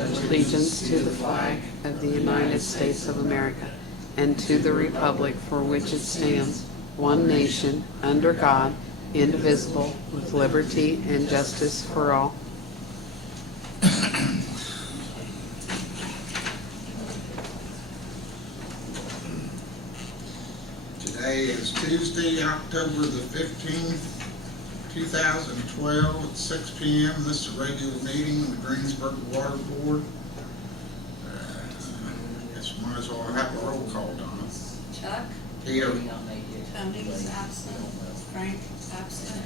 allegiance to the flag of the United States of America and to the republic for which it stands, one nation, under God, indivisible, with liberty and justice for all. Today is Tuesday, October the 15th, 2012 at 6 p.m. This is a regular meeting of the Greensburg Water Board. I guess we might as well have a roll call, Donna. Chuck? Here. Tony's absent. Frank absent.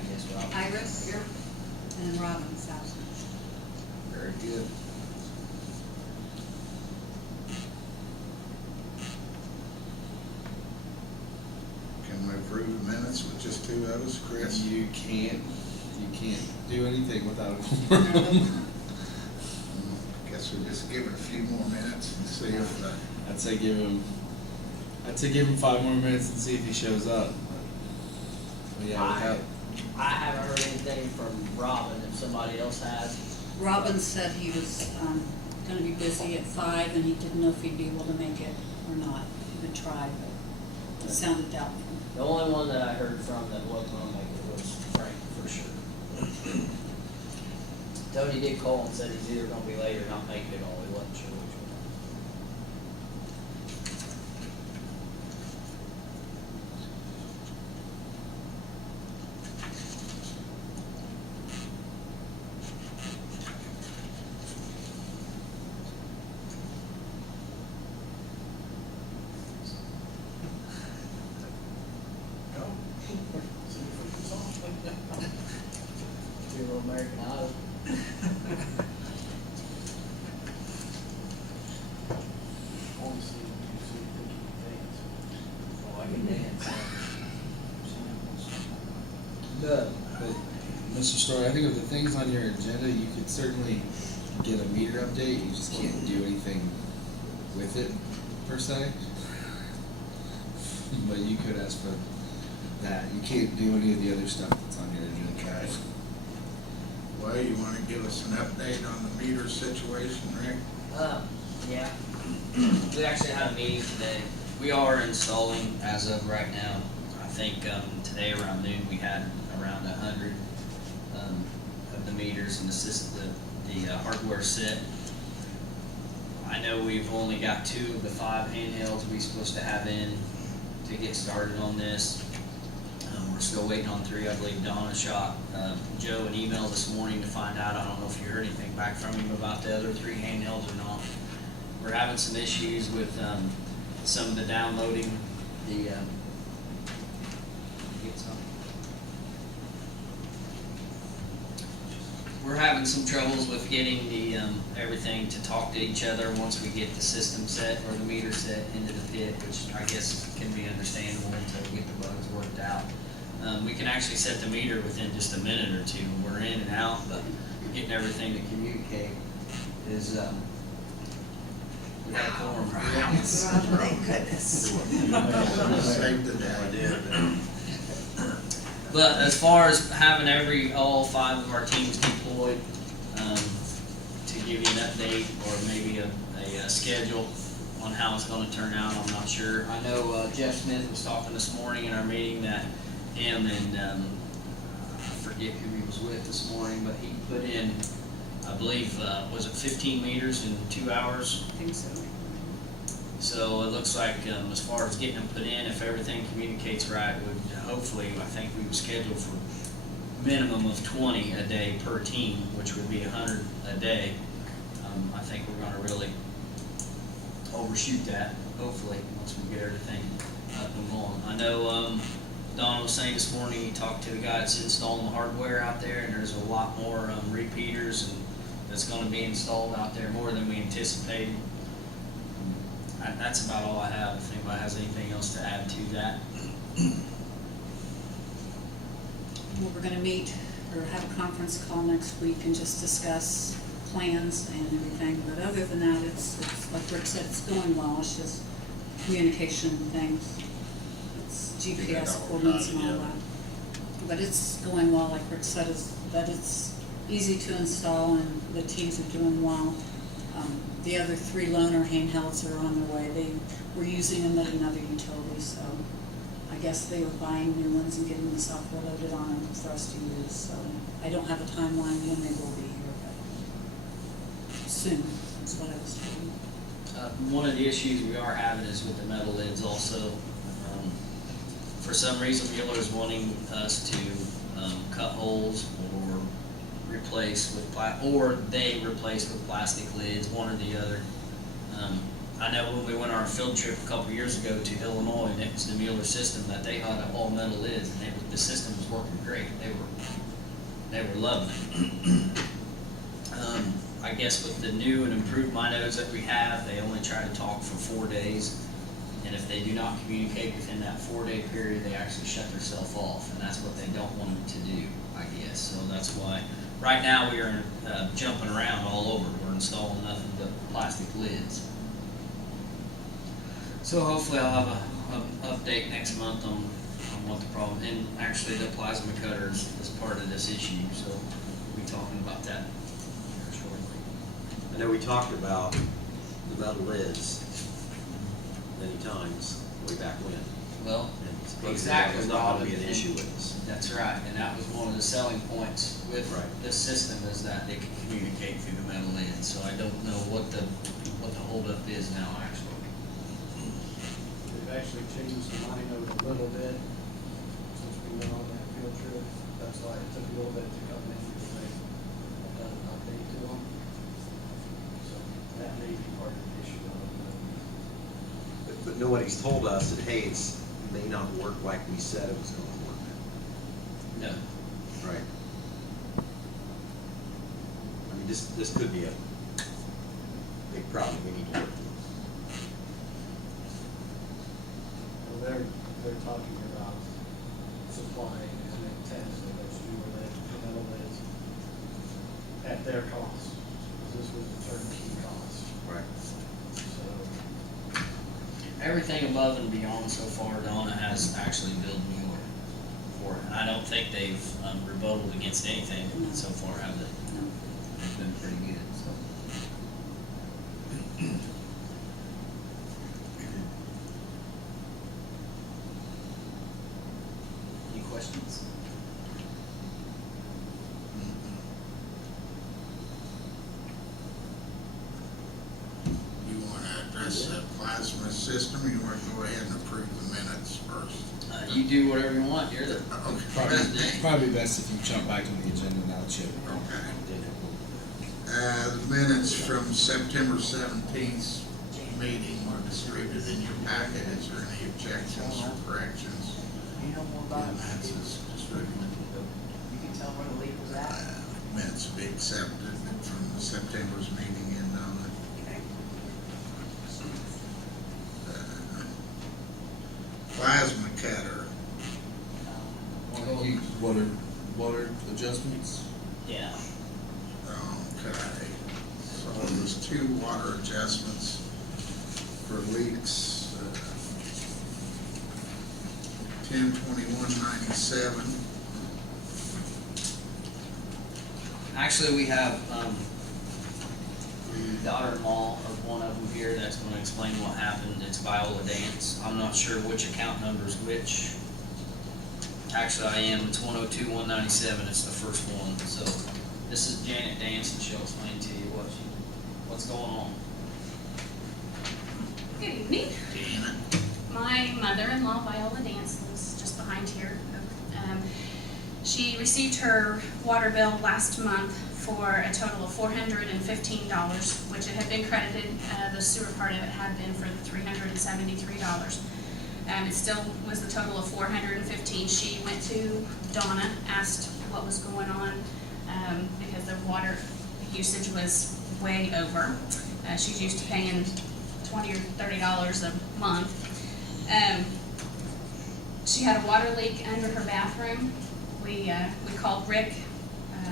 Iris? Here. And Robin's absent. Very good. Can we approve the minutes with just two of us, Chris? You can't do anything without a quorum. Guess we'll just give it a few more minutes and see if I'd say give him 5 more minutes and see if he shows up. But yeah, I haven't heard anything from Robin. If somebody else has, Robin said he was going to be busy at 5 and he didn't know if he'd be able to make it or not. He would try, but it sounded doubtful. the only one that I heard from that wasn't going to make it was Frank for sure. Tony did call and said he's either going to be late or not make it all. He wasn't sure which one. Do a little American Idol. Oh, I can dance. Good. but Mr. Story, I think of the things on your agenda, you could certainly get a meter update. You just can't do anything with it per se. But you could ask for that. You can't do any of the other stuff that's on your agenda. well, you want to give us an update on the meter situation, Rick? Yeah. We actually had a meeting today. We are installing as of right now. I think today around noon we had around 100 of the meters and the hardware set. I know we've only got 2 of the 5 handhelds we're supposed to have in to get started on this. We're still waiting on 3. I believe Donna shot Joe an email this morning to find out. I don't know if you heard anything back from him about the other 3 handhelds or not. We're having some issues with some of the downloading. Get some. We're having some troubles with getting the everything to talk to each other once we get the system set or the meter set into the pit, which I guess can be understandable until we get the bugs worked out. We can actually set the meter within just a minute or 2. We're in and out, but getting everything to communicate is we got a quorum. Thank goodness. Save the day. But as far as having all 5 of our teams deployed, to give you an update or maybe a schedule on how it's going to turn out, I'm not sure. I know Jeff Smith was talking this morning in our meeting that him and I forget who he was with this morning, but he put in, I believe, was it 15 meters in 2 hours? I think so. So it looks like as far as getting them put in, if everything communicates right, would hopefully, I think we were scheduled for minimum of 20 a day per team, which would be 100 a day. I think we're going to really overshoot that, hopefully, once we get everything up and going. I know Don was saying this morning he talked to the guy that's installing the hardware out there, and there's a lot more repeaters and that's going to be installed out there, more than we anticipated. That's about all I have. If anybody has anything else to add to that. Well, we're going to meet or have a conference call next week and just discuss plans and everything. But other than that, it's like Rick said, it's going well. It's just communication things. It's GPS coordinates and all that. But it's going well, like Rick said, that it's easy to install and the teams are doing well. The other 3 loaner handhelds are on their way. They were using them at another utility, so I guess they were buying new ones and getting the software loaded on them for us to use. So I don't have a timeline when they will be here, but soon is what I was told. One of the issues we are having is with the metal lids also. For some reason, Mueller's wanting us to cut holes or replace with or they replace with plastic lids, one or the other. I know when we went on our field trip a couple years ago to Illinois, and it was the Mueller system that they had all metal lids, and the system was working great. They were loving it. I guess with the new and improved MyNodes that we have, they only try to talk for 4 days. And if they do not communicate within that 4-day period, they actually shut themselves off, and that's what they don't want them to do, I guess. So that's why, right now, we are jumping around all over. We're installing nothing but plastic lids. So hopefully I'll have an update next month on what the problem, and actually the plasma cutters is part of this issue, so we'll be talking about that shortly. I know we talked about the metal lids many times way back when. Well, And supposedly exactly, that was not Rob, going to be an and- issue with us. That's right, and that was one of the selling points with Right. this system is that they can communicate through the metal lid. So I don't know what the holdup is now actually. They've actually changed the MyNode a little bit since we went on that field trip. That's why it took a little bit to come in because they had done an update to them. So that may be part of the issue of it. But nobody's told us that, hey, it may not work like we said it was going to work. No. Right. I mean, this could be a big problem we need to work through. Well, they're talking about supplying an antenna to those newer lids, the metal lids, at their cost. Because this was a turnkey cost. Right. So, Everything above and beyond so far, Donna has actually billed Mueller for it. And I don't think they've rebutted against anything so far, have they? No. It's been pretty good, so. Any questions? You want to address the plasma system, or you want to go ahead and approve the minutes first? You do whatever you want, you're the president. Probably best if you jump back on the agenda now, Chip. Okay. The minutes from September 17th meeting were distributed in your packet. Is there any objections or corrections? You know more Yeah, about it. minutes is distributed. You can tell where the leak was at. Minutes be accepted from September's meeting in, Okay. plasma cutter. Water adjustments? Yeah. Okay, so there's 2 water adjustments for leaks, 10/21/97. Actually, we have, the daughter-in-law of one of them here that's gonna explain what happened. It's Viola Dance. I'm not sure which account number is which. Actually, I am. It's 102-197. It's the first one. So this is Janet Dance, and she'll explain to you what's going on. Good evening. Janet, My mother-in-law, Viola Dance, lives just behind here. She received her water bill last month for a total of $415, which it had been credited. The sewer part of it had been for the $373. It still was the total of $415. She went to Donna, asked what was going on because the water usage was way over. She's used to paying $20 or $30 a month. She had a water leak under her bathroom. We called Rick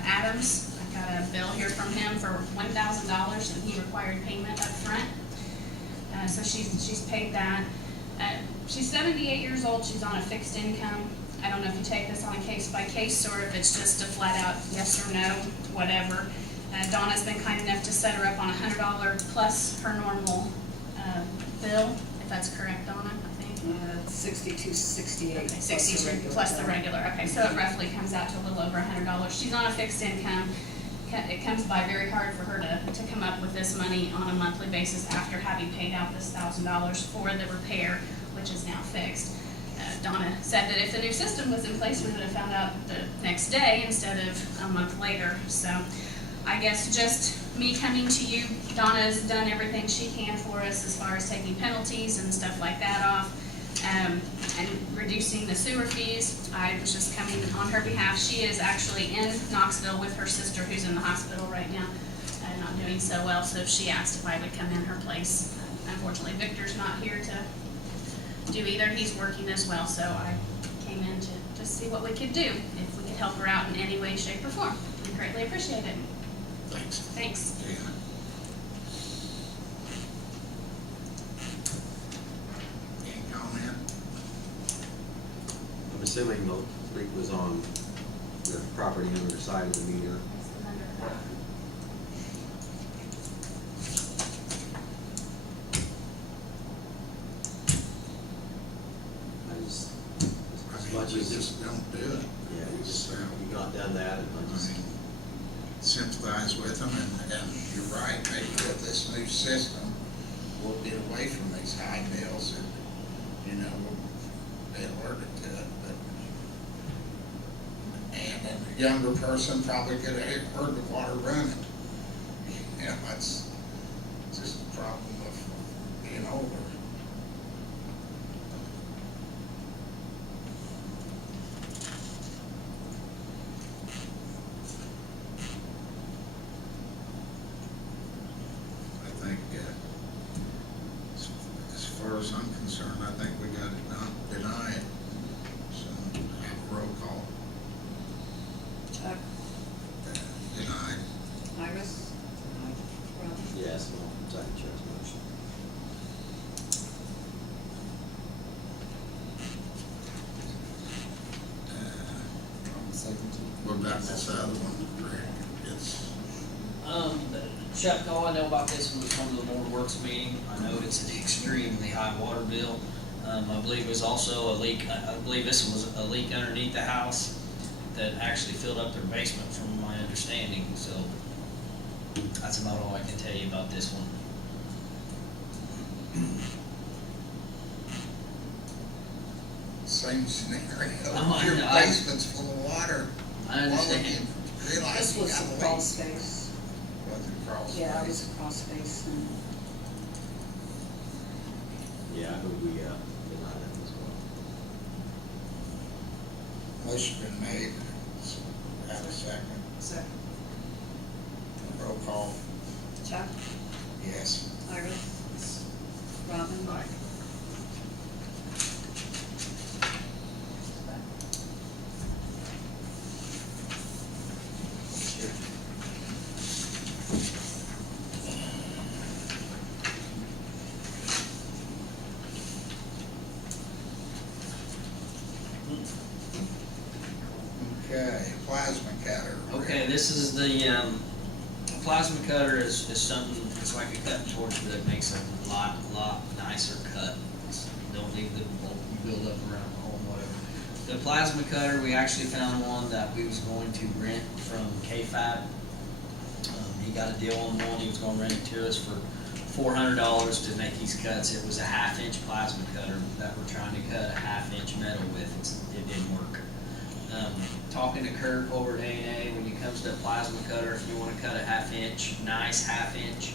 Adams. I got a bill here from him for $1,000, and he required payment up front. So she's paid that. She's 78 years old. She's on a fixed income. I don't know if you take this on a case by case or if it's just a flat out yes or no, whatever. Donna's been kind enough to set her up on $100 plus her normal bill, if that's correct, Donna, I think. 62.68. Okay, 62 plus the regular, okay, so it roughly comes out to a little over $100. She's on a fixed income. It comes by very hard for her to come up with this money on a monthly basis after having paid out this $1,000 for the repair, which is now fixed. Donna said that if the new system was in place, we would have found out the next day instead of a month later. So I guess just me coming to you, Donna's done everything she can for us as far as taking penalties and stuff like that off. And reducing the sewer fees. I was just coming on her behalf. She is actually in Knoxville with her sister who's in the hospital right now and not doing so well, so she asked if I would come in her place. Unfortunately, Victor's not here to do either. He's working as well, so I came in to just see what we could do, if we could help her out in any way, shape, or form. We greatly appreciate it. Thanks. Thanks. Yeah. Any comment? I'm assuming the leak was on the property owner's side of the meter. I just, I as mean, much we as, just don't do it. yeah, So, you not done that, and I I just, mean, sympathize with them, and you're right, maybe with this new system, we'll get away from these high bills and, you know, we'll be alerted to it, but. And a younger person probably could have heard the water running. You know, that's just a problem of being older. I think, as far as I'm concerned, I think we got to not deny it. So, have a roll call. Chuck, Denied. Iris, Robin, yes, well, second chair's motion. Second. What about this other one, Rick? It's, Chuck, all I know about this one was from the Board of Works meeting. I know it's an extremely high water bill. I believe it was also a leak, I believe this was a leak underneath the house that actually filled up their basement from my understanding, so that's about all I can tell you about this one. same scenario. Oh, I Your know. basement's full of water. I understand. Why would you realize this you was got a the leak? crawl space. Was it crawl space? Yeah, it was a crawl space and Yeah, I hope we, deny that as well. Motion been made. So, have a second. Second. Roll call. Chuck, Yes. Iris, Robin. Aye. Okay, plasma cutter. Okay, this is the, plasma cutter is something, it's like a cutting torch, but it makes a lot nicer cut. Don't leave the bulky build up around the hole, whatever. The plasma cutter, we actually found one that we was going to rent from KFAB. He got a deal on one, he was gonna rent it to us for $400 to make these cuts. It was a 1/2-inch plasma cutter that we're trying to cut a 1/2-inch metal with. It didn't work. Talking to Kurt over at A&A, when it comes to a plasma cutter, if you want to cut a 1/2-inch, nice 1/2-inch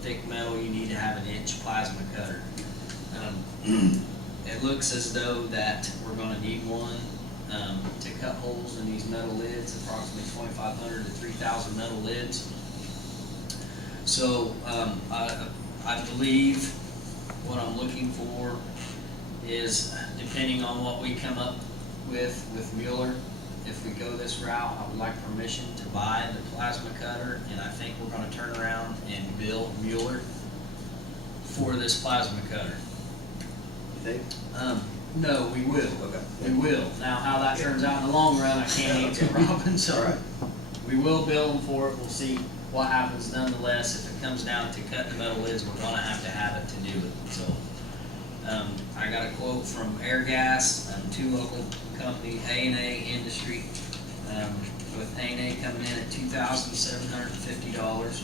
thick metal, you need to have an inch plasma cutter. It looks as though that we're going to need one to cut holes in these metal lids, approximately 2,500 to 3,000 metal lids. So I believe what I'm looking for is, depending on what we come up with Mueller, if we go this route, I would like permission to buy the plasma cutter, and I think we're gonna turn around and bill Mueller for this plasma cutter. You think? No, we will. Okay. We will. Now, how that turns out in the long run, I can't answer, Robin, so. All right. We will bill them for it, we'll see what happens nonetheless. If it comes down to cutting the metal lids, we're gonna have to have it to do it, so. I got a quote from Airgas, two local companies, A&A Industry, with A&A coming in at $2,750.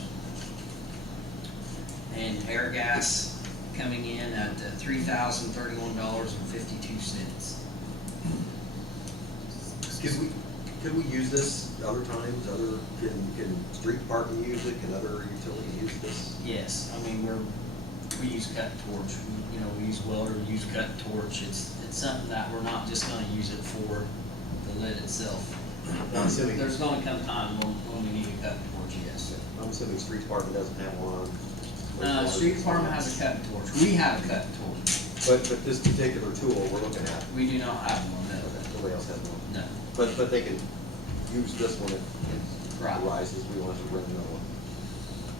And Airgas coming in at $3,031.52. Could we use this other times, can street department use it, can other utilities use this? Yes, I mean, we use cut torch, we use welder, we use cut torch. It's something that we're not just gonna use it for the lid itself. I'm assuming, There's gonna come time when we need a cut torch, yes. I'm assuming street department doesn't have one. Street department has a cut torch. We have a cut torch. But this particular tool we're looking at, We do not have one, no. nobody else has one. No. But they can use this one if it Right. arises, we want to rent another one.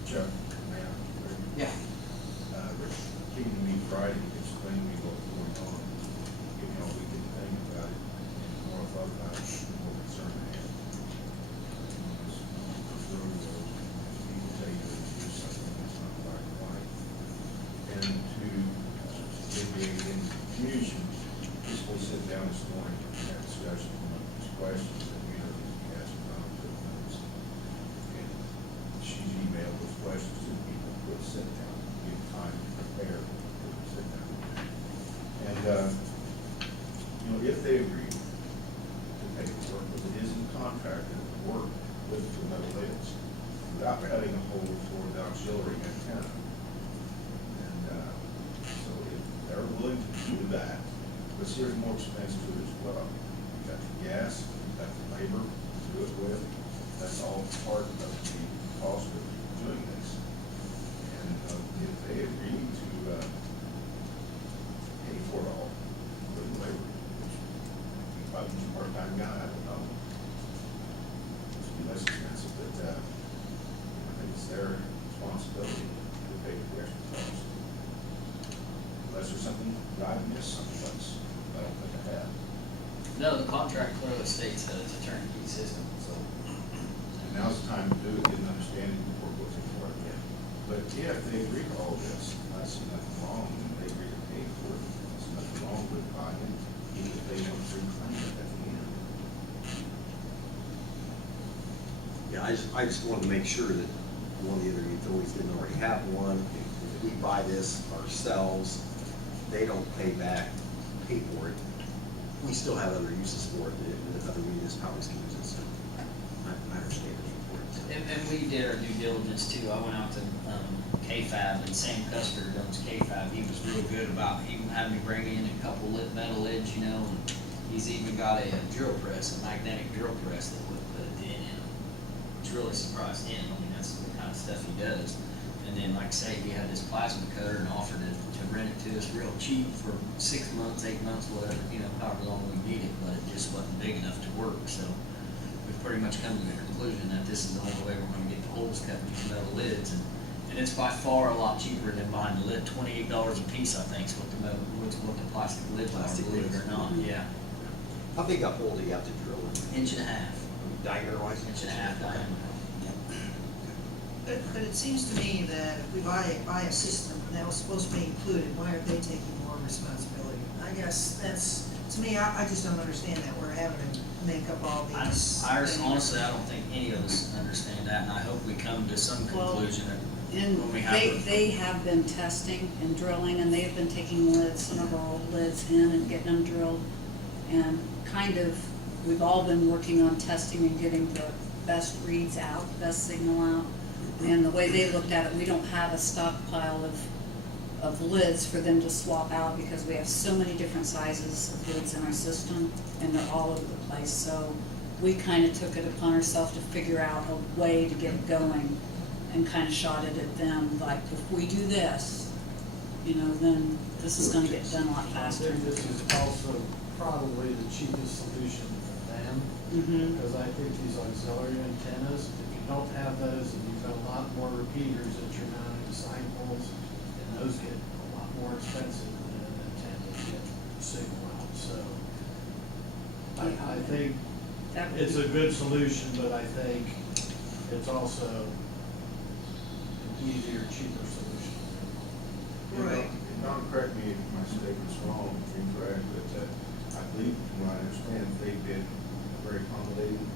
Chuck, Yeah. Rich came to me Friday, explained to me what was going on, give me all we could think about it, and the more I thought about it, the more concerned I had. People tell you to do something that's not black and white, and to alleviate any confusion, just we sit down this morning and have discussion, these questions that we know need to be asked about, and she's emailed those questions to people, we'll sit down, give time to prepare, we'll sit down. And, if they agree to pay for it, because it is in contract, and it will work with the metal lids, without cutting a hole for the auxiliary antenna. And, so if they're willing to do that, but see, there's more expense to it as well. You've got the gas, you've got the labor to do it with, that's all part of the cost of doing this. And if they agree to pay for it all, for the labor, which you probably need a part-time guy, I don't know. It's be less expensive, but I think it's their responsibility to pay for the extra cost. Unless there's something driving this someplace, I don't think I have. No, the contract clearly states that it's a turnkey system, so. And now's the time to do it, get an understanding before it goes any further. But if they agree to all this, I see nothing wrong, and they agree to pay for it, there's nothing wrong with buying it, even if they want to reclaim it at the end. Yeah, I just wanted to make sure that one of the other utilities didn't already have one. If we buy this ourselves, they don't pay for it. We still have other uses for it, that other municipalities can use it, so I understand the need for it. So. And we did our due diligence too. I went out to KFAB, and Sam Custer owns KFAB. He was real good about, he had me bring in a couple metal lids, and he's even got a drill press, a magnetic drill press that would put it in. Which really surprised him. I mean, that's the kind of stuff he does. And then, like I say, he had this plasma cutter and offered to rent it to us real cheap for 6 months, 8 months, whatever, however long we need it, but it just wasn't big enough to work. So we've pretty much come to the conclusion that this is the only way we're gonna get the holes cut in these metal lids. And it's by far a lot cheaper than buying the lid. $28 a piece, I think, is what the plastic lids are, believe it or not, yeah. How big a hole do you have to drill in? Inch and a half, Diameter wise? inch and a half diameter. But it seems to me that if we buy a system and that was supposed to be included, why are they taking more responsibility? I guess that's, to me, I just don't understand that, we're having to make up all these. Iris, things. honestly, I don't think any of us understand that, and I hope we come to some Well, conclusion that And when we have. they have been testing and drilling, and they've been taking lids, some of our old lids in and getting them drilled. And we've all been working on testing and getting the best reads out, best signal out. And the way they looked at it, we don't have a stockpile of lids for them to swap out because we have so many different sizes of lids in our system, and they're all over the place. So we kind of took it upon ourselves to figure out a way to get it going, and kind of shot it at them, like, if we do this, then this is gonna get done a lot I faster. think this is also probably the cheapest solution for them, Mm-hmm. because I think these auxiliary antennas, if you don't have those, and you've got a lot more repeaters that you're mounting to sign poles, and those get a lot more expensive than an antenna to get signal out, so. I think That would it's be- a good solution, but I think it's also an easier, cheaper solution. Right. And Don, correct me if my statement's wrong, if incorrect, but I believe, from what I understand, they've been very accommodating in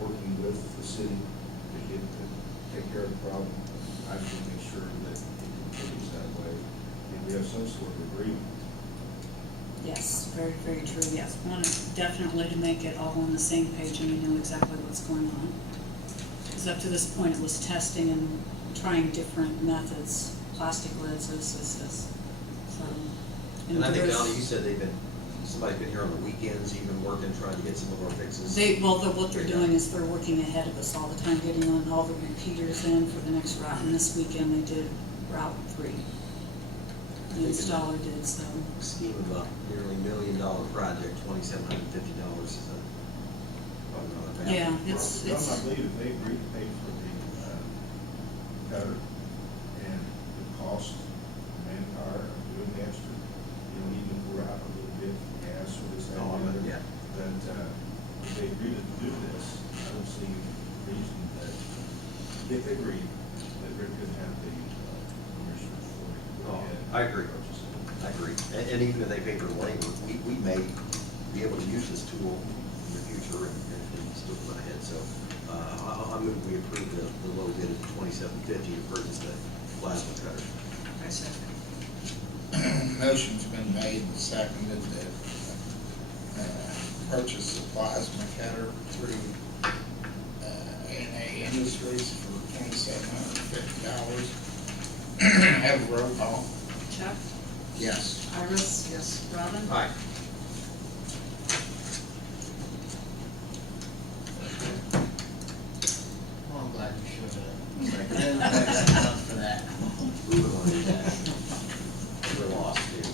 working with the city to take care of the problem. I just want to make sure that it continues that way, and we have some sort of agreement. Yes, very, very true, yes. Want definitely to make it all on the same page and we know exactly what's going on. Because up to this point, it was testing and trying different methods, plastic lids, this. So. And I think, there's- Donnie, you said somebody's been here on the weekends, even working, trying to get some of our fixes. What they're doing is they're working ahead of us all the time, getting on all the repeaters in for the next route. And this weekend they did Route 3. The installer did, so. Scheme of a nearly $1 million project, $2,750 is probably not a bad. Yeah, Don, it's, I believe that they agreed to pay for the cutter and the cost, manpower of doing the extra. You know, even if we're out a little bit, gas or this, that, Oh, and the other. yeah. That, if they agreed to do this, I don't see any reason that, if they agreed, that Rick could have the permission for it. Oh, I agree. I agree. And even if they pay for the labor, we may be able to use this tool in the future and still come ahead. So, I move we approve the low bid of $2,750 to purchase the plasma cutter. I second. Motion's been made and seconded that purchase the plasma cutter through A&A Industries for $2,750. Have a roll call. Chuck, Yes. Iris. Yes. Robin? Aye. Well, I'm glad you showed up. Thank you. That's enough for that. We would want to do that. We're lost, dude.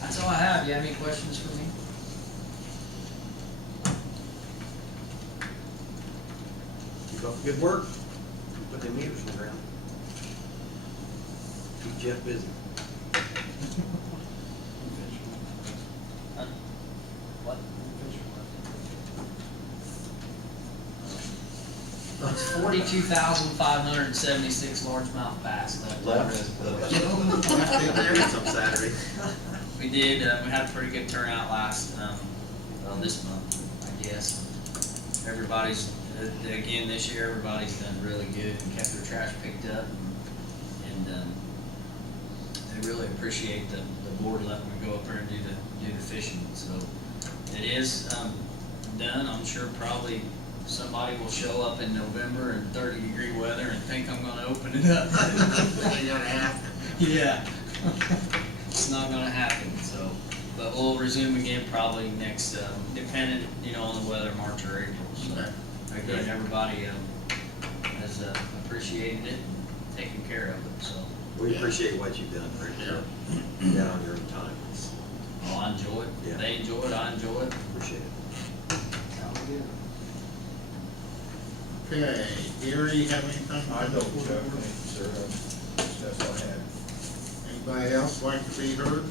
That's all I have. You have any questions for me? Keep up the good work. Put them meters in the ground. Keep Jeff busy. What? It's 42,576 largemouth bass left. On Saturday. We did, we had a pretty good turnout this month, I guess. Everybody's, again, this year, everybody's done really good and kept their trash picked up. And they really appreciate the board letting me go up there and do the fishing. So it is done. I'm sure probably somebody will show up in November in 30-degree weather and think I'm gonna open it up. Ain't gonna happen. Yeah. It's not gonna happen, so, but we'll resume again probably next, depending, on the weather, March or April, so. Again, everybody, has, appreciated it and taken care of it, so. We appreciate what you've done, Rick. Down on your own time. Oh, I enjoy it. Yeah. They enjoy it, I enjoy it. Appreciate it. Sounds good. Okay, Gary, you have anything? I don't, Chuck, thank you, sir. That's all I had. Anybody else like to be heard?